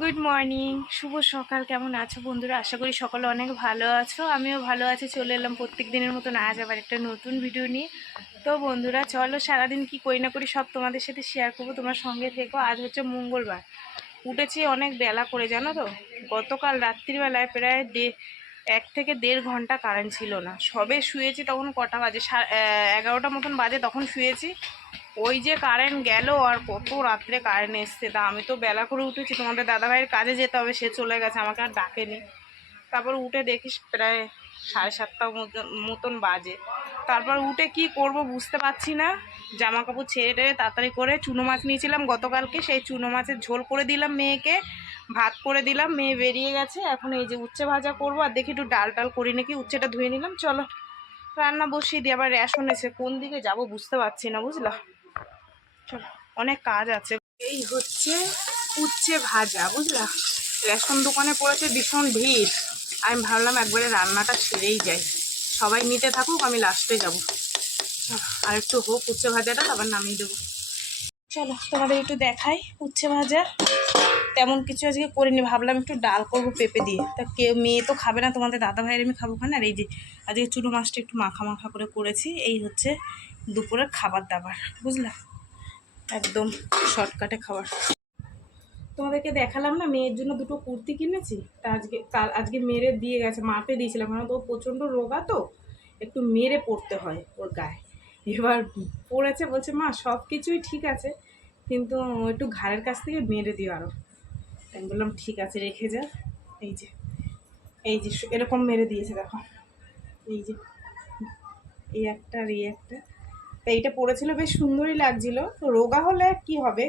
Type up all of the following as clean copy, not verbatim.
Good morning, শুভ সকাল। কেমন আছো বন্ধুরা? আশা করি সকলে অনেক ভালো আছো। আমিও ভালো আছি। চলে এলাম প্রত্যেক দিনের মতন আজ আবার একটা নতুন ভিডিও নিয়ে। তো বন্ধুরা চলো, সারাদিন কি করি না করি সব তোমাদের সাথে শেয়ার করবো। তোমার সঙ্গে থেকো। আজ হচ্ছে মঙ্গলবার। উঠেছি অনেক বেলা করে, জানো তো। গতকাল রাত্রিবেলায় প্রায় 1 থেকে 1.5 ঘন্টা কারেন্ট ছিল না। সবে শুয়েছি তখন কটা বাজে, 11টা মতন বাজে, তখন শুয়েছি। ওই যে কারেন্ট গেল, আর কত রাত্রে কারেন্ট এসছে। তা আমি তো বেলা করে উঠেছি, তোমাদের দাদাভাইয়ের কাজে যেতে হবে, সে চলে গেছে, আমাকে আর ডাকেনি। তারপর উঠে দেখিস প্রায় 7:30টা মতন বাজে। তারপর উঠে কি করব বুঝতে পারছি না। জামা কাপড় ছেড়ে টেড়ে তাড়াতাড়ি করে চুনো মাছ নিয়েছিলাম গতকালকে, সেই চুনো মাছের ঝোল করে দিলাম মেয়েকে, ভাত করে দিলাম, মেয়ে বেরিয়ে গেছে। এখন এই যে উচ্ছে ভাজা করবো, আর দেখি একটু ডাল টাল করি নাকি। উচ্ছেটা ধুয়ে নিলাম, চলো রান্না বসিয়ে দিই। আবার রেশন এসে কোন দিকে যাব বুঝতে পারছি না, বুঝলা। চলো, অনেক কাজ আছে। এই হচ্ছে উচ্ছে ভাজা, বুঝলা। রেশন দোকানে পড়েছে ভীষণ ভিড়। আমি ভাবলাম একবারে রান্নাটা সেরেই যাই, সবাই নিতে থাকুক, আমি লাস্টে যাব। আর একটু হোক উচ্ছে ভাজাটা, তারপর নামিয়ে দেবো। চলো তোমাদের একটু দেখাই উচ্ছে ভাজা। তেমন কিছু আজকে করিনি, ভাবলাম একটু ডাল করবো পেঁপে দিয়ে। তা কেউ মেয়ে তো খাবে না, তোমাদের দাদা ভাইয়ের আমি খাবো খান। আর এই যে আজকে চুনো মাছটা একটু মাখা মাখা করে করেছি। এই হচ্ছে দুপুরের খাবার দাবার, বুঝলা। একদম শর্টকাটে খাবার। তোমাদেরকে দেখালাম না, মেয়ের জন্য দুটো কুর্তি কিনেছি। তা আজকে মেরে দিয়ে গেছে, মাপে দিয়েছিলাম, কারণ তো প্রচণ্ড রোগা, তো একটু মেরে পড়তে হয় ওর গায়ে। এবার পড়েছে, বলছে মা সব কিছুই ঠিক আছে, কিন্তু একটু ঘাড়ের কাছ থেকে মেরে দিও আরও। আমি বললাম ঠিক আছে, রেখে যা। এই যে এই যে এরকম মেরে দিয়েছে, দেখো। এই যে এই একটা আর এই একটা। তা এইটা পড়েছিল, বেশ সুন্দরই লাগছিল। তো রোগা হলে কি হবে,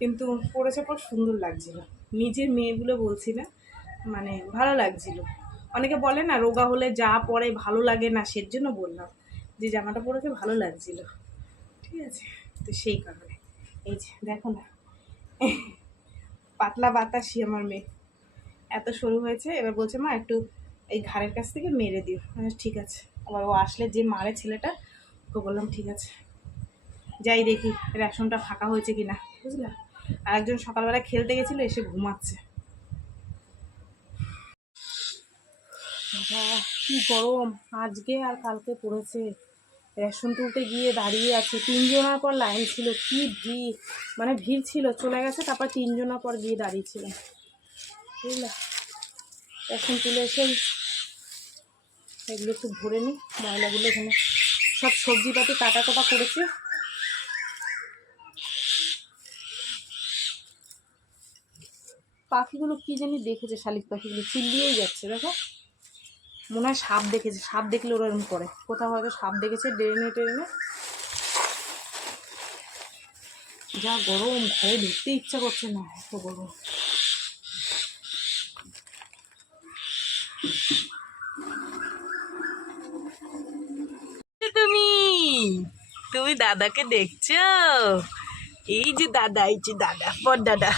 কিন্তু পড়েছে পর সুন্দর লাগছিল। নিজের মেয়েগুলো বলছি না, মানে ভালো লাগছিল। অনেকে বলে না রোগা হলে যা পরে ভালো লাগে না, সের জন্য বললাম যে জামাটা পরেছে ভালো লাগছিল, ঠিক আছে। তো সেই কারণে এই যে দেখো না, পাতলা বাতাসি আমার মেয়ে, এত সরু হয়েছে। এবার বলছে মা একটু এই ঘাড়ের কাছ থেকে মেরে দিও। ঠিক আছে। আবার ও আসলে যে মারে ছেলেটা, ওকে বললাম ঠিক আছে, যাই দেখি রেশনটা ফাঁকা হয়েছে কিনা, বুঝলা। আর একজন সকালবেলা খেলতে গেছিল, এসে ঘুমাচ্ছে। কি গরম আজকে আর কালকে পড়েছে। রেশন তুলতে গিয়ে দাঁড়িয়ে আছে, 3জনের পর লাইন ছিল, কি ভিড়, মানে ভিড় ছিল, চলে গেছে, তারপর 3জনের পর গিয়ে দাঁড়িয়েছিলাম, বুঝলা। রেশন তুলে এসে এগুলো একটু ভরে নিই, ময়লাগুলো এখানে সব সবজিপাতি কাটা কাটা করেছে। পাখিগুলো কি জানি দেখেছে, শালিক পাখিগুলো চিল্লিয়েই যাচ্ছে, দেখো। মনে হয় সাপ দেখেছে, সাপ দেখলে ওরা এরকম করে, কোথাও হয়তো সাপ দেখেছে ড্রেনে টেনে। যা গরম, ঘরে ঢুকতে ইচ্ছা করছে না, এত গরম। তুমি তুমি দাদাকে দেখছো? এই যে দাদা, এই যে দাদা, বড় দাদা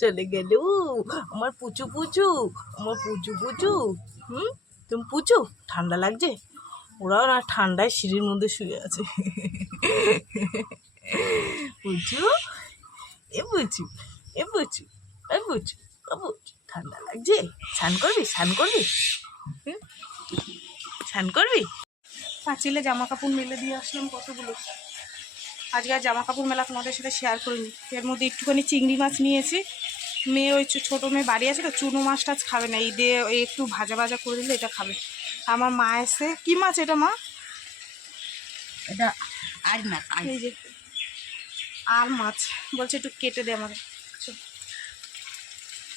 চলে গেল। আমার পুচু পুচু, আমার পুচু পুচু। তুমি পুচু, ঠান্ডা লাগছে? ওরাও না ঠান্ডায় সিঁড়ির মধ্যে শুয়ে আছে। পুচু, এ পুচু, এ পুচু, এ পুচু, ও পুচু, ঠান্ডা লাগছে? স্নান করবি, স্নান করবি, স্নান করবি? পাঁচিলে জামা কাপড় মেলে দিয়ে আসলাম কতগুলো। আজকে আর জামা কাপড় মেলা তোমাদের সাথে শেয়ার করিনি। এর মধ্যে একটুখানি চিংড়ি মাছ নিয়েছি। মেয়ে ওই ছোটো মেয়ে বাড়ি আছে তো, চুনো মাছ টাছ খাবে না, এই দিয়ে ওই একটু ভাজা ভাজা করে দিলে এটা খাবে। আমার মা এসে, কি মাছ এটা মা? এটা আর মাছ, এই যে আর মাছ, বলছে একটু কেটে দে আমার,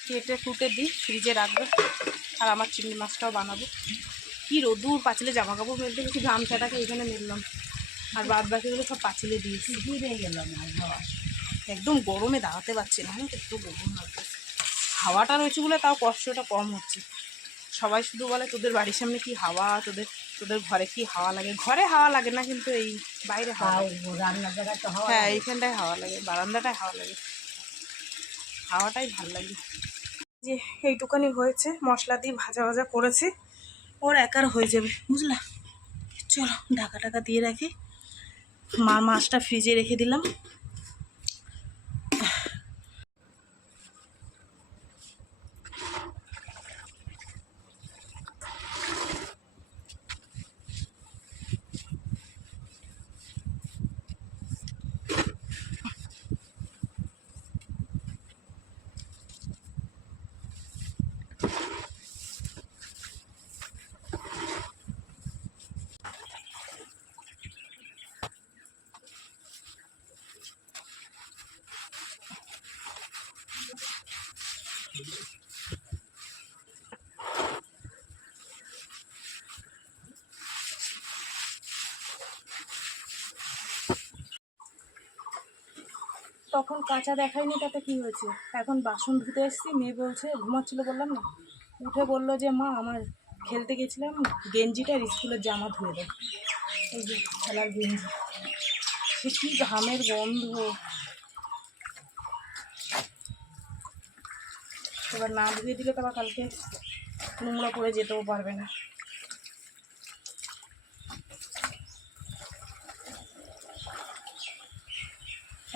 কেটে কুটে দিই, ফ্রিজে রাখবে। আর আমার চিংড়ি মাছটাও বানাবো। কি রোদুর, পাঁচিলে জামা কাপড় মেলতে গেছি, গামছাটাকে এখানে মেললাম, আর বাদ বাকিগুলো সব পাঁচিলে দিয়েছি। হয়ে গেল না, একদম গরমে দাঁড়াতে পারছি না, আমি তো একটু গরম লাগছে। হাওয়াটা রয়েছে বলে তাও কষ্টটা কম হচ্ছে। সবাই শুধু বলে তোদের বাড়ির সামনে কি হাওয়া, তোদের ঘরে কি হাওয়া লাগে। ঘরে হাওয়া লাগে না, কিন্তু এই বাইরে হাওয়া লাগে। রান্নার জায়গায় তো হাওয়া, হ্যাঁ এইখানটায় হাওয়া লাগে, বারান্দাটায় হাওয়া লাগে, হাওয়াটাই ভাল লাগে। যে এইটুখানি হয়েছে, মশলা দিয়ে ভাজা ভাজা করেছি, ওর একার হয়ে যাবে, বুঝলা। চলো ঢাকা টাকা দিয়ে রাখি। মাছটা ফ্রিজে রেখে দিলাম। তখন কাঁচা দেখায়নি, তাতে কি হয়েছে? এখন বাসন ধুতে এসেছি, মেয়ে বলছে, ঘুমাচ্ছিল বললাম না, উঠে বললো যে মা আমার খেলতে গেছিলাম, গেঞ্জিটা স্কুলের জামা ধুয়ে দেয়। এই যে খেলার গেঞ্জি, সে কি ঘামের গন্ধ। এবার না ধুয়ে দিলে তো আবার কালকে নোংরা পরে যেতেও পারবে না।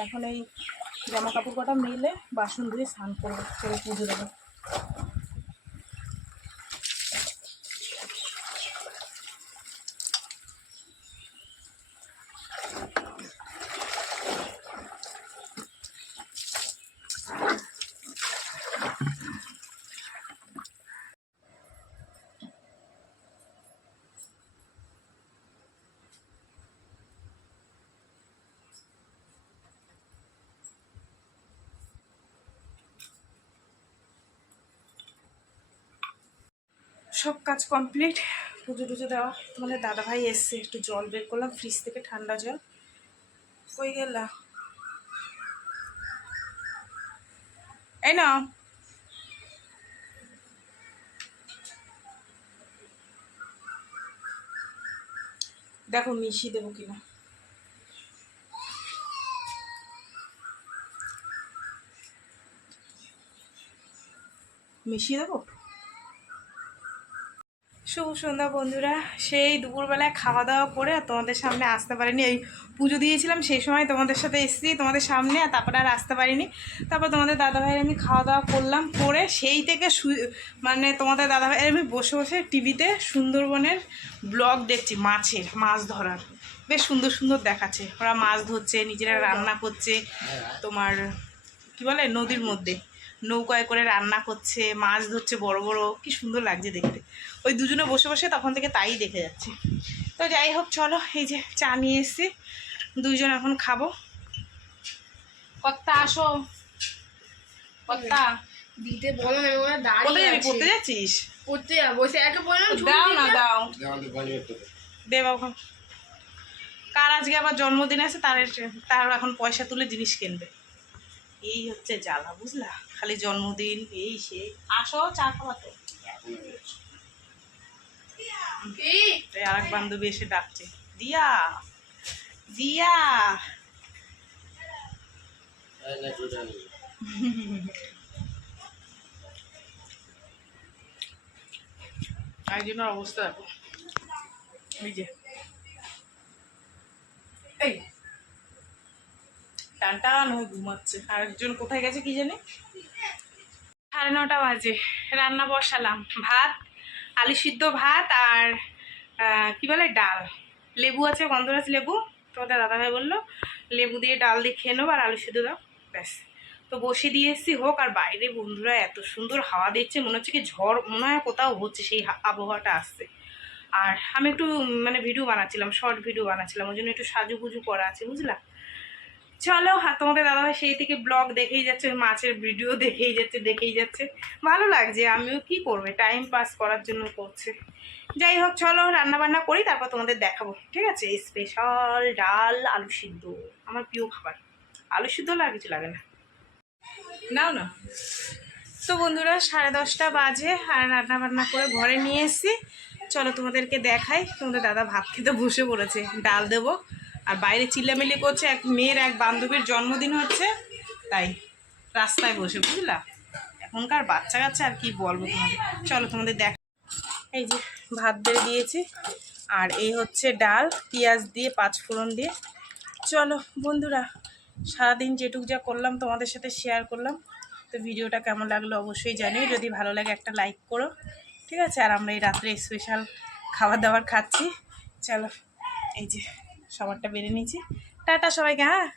এখন এই জামা কাপড় কটা মেলে বাসন ধুয়ে স্নান করবো, করে পুজো দেবো। সব কাজ কমপ্লিট, পুজো টুজো দেওয়া। তোমাদের দাদাভাই এসছে, একটু জল বের করলাম ফ্রিজ থেকে, ঠান্ডা জল। কই গেলা? এই না, দেখো মিশিয়ে দেবো কিনা। মিশিয়ে দেবো। শুভ সন্ধ্যা বন্ধুরা। সেই দুপুরবেলায় খাওয়া দাওয়া করে আর তোমাদের সামনে আসতে পারিনি। এই পুজো দিয়েছিলাম সেই সময় তোমাদের সাথে এসেছি তোমাদের সামনে, আর তারপরে আর আসতে পারিনি। তারপর তোমাদের দাদাভাইয়ের আমি খাওয়া দাওয়া করলাম, করে সেই থেকে মানে তোমাদের দাদাভাইয়ের আমি বসে বসে টিভিতে সুন্দরবনের ব্লগ দেখছি, মাছ ধরার। বেশ সুন্দর সুন্দর দেখাচ্ছে, ওরা মাছ ধরছে, নিজেরা রান্না করছে, তোমার কি বলে নদীর মধ্যে নৌকায় করে রান্না করছে, মাছ ধরছে বড় বড়, কি সুন্দর লাগছে দেখতে। ওই দুজনে বসে বসে তখন থেকে তাই দেখে যাচ্ছে। তো যাই হোক চলো, এই যে চা নিয়ে এসেছি, দুইজন এখন খাবো। কত্তা আসো, কত্তা দিতে বলো না, ওরা দাঁড়িয়ে কোথায় যাবি? আছে। পড়তে যাচ্ছিস? পড়তে যাবো, সে একে বললাম দাও না, দাও দে বাবা। কার আজকে আবার জন্মদিন আছে, তার এখন পয়সা তুলে জিনিস কিনবে। এই হচ্ছে জ্বালা, বুঝলা? খালি জন্মদিন এই সে। আসো চা খাওয়া। তো আর এক বান্ধবী এসে ডাকছে, দিয়া দিয়া। একজনের অবস্থা দেখো, এই যে এই টান টান হয়ে ঘুমাচ্ছে। আর একজন কোথায় গেছে কি জানি। 9:30 বাজে, রান্না বসালাম। ভাত, আলু সিদ্ধ ভাত, আর কি বলে ডাল। লেবু আছে, গন্ধরাজ লেবু, তোমাদের দাদাভাই বললো লেবু দিয়ে ডাল দিয়ে খেয়ে নেবো, আর আলু সিদ্ধ দাও, ব্যাস। তো বসে দিয়ে এসেছি হোক। আর বাইরে বন্ধুরা এত সুন্দর হাওয়া দিচ্ছে, মনে হচ্ছে কি ঝড় মনে হয় কোথাও হচ্ছে, সেই আবহাওয়াটা আসছে। আর আমি একটু মানে ভিডিও বানাচ্ছিলাম, শর্ট ভিডিও বানাচ্ছিলাম, ওই জন্য একটু সাজুগুজু করা আছে, বুঝলা? চলো, আর তোমাদের দাদাভাই সেই থেকে ব্লগ দেখেই যাচ্ছে, ওই মাছের ভিডিও দেখেই যাচ্ছে। ভালো লাগছে, আমিও কি করবে, টাইম পাস করার জন্য করছে। যাই হোক চলো, রান্না বান্না করি, তারপর তোমাদের দেখাবো, ঠিক আছে? স্পেশাল ডাল, আলু সিদ্ধ, আমার প্রিয় খাবার। আলু সিদ্ধ হলে আর কিছু লাগে না, নাও না। তো বন্ধুরা 10:30 বাজে, আর রান্না বান্না করে ঘরে নিয়ে এসেছি। চলো তোমাদেরকে দেখাই। তোমাদের দাদা ভাত খেতে বসে পড়েছে, ডাল দেবো। আর বাইরে চিল্লামিল্লি করছে, এক মেয়ের এক বান্ধবীর জন্মদিন হচ্ছে, তাই রাস্তায় বসে, বুঝলা? এখনকার বাচ্চা কাচ্চা আর কি বলবো তোমাদের। চলো তোমাদের দেখ, এই যে ভাত বেড়ে দিয়েছি, আর এই হচ্ছে ডাল, পেঁয়াজ দিয়ে 5 ফোড়ন দিয়ে। চলো বন্ধুরা, সারাদিন যেটুক যা করলাম তোমাদের সাথে শেয়ার করলাম। তো ভিডিওটা কেমন লাগলো অবশ্যই জানিও, যদি ভালো লাগে একটা লাইক করো, ঠিক আছে? আর আমরা এই রাত্রে স্পেশাল খাবার দাবার খাচ্ছি। চলো, এই যে সবারটা বেড়ে নিয়েছি। টাটা সবাইকে, হ্যাঁ।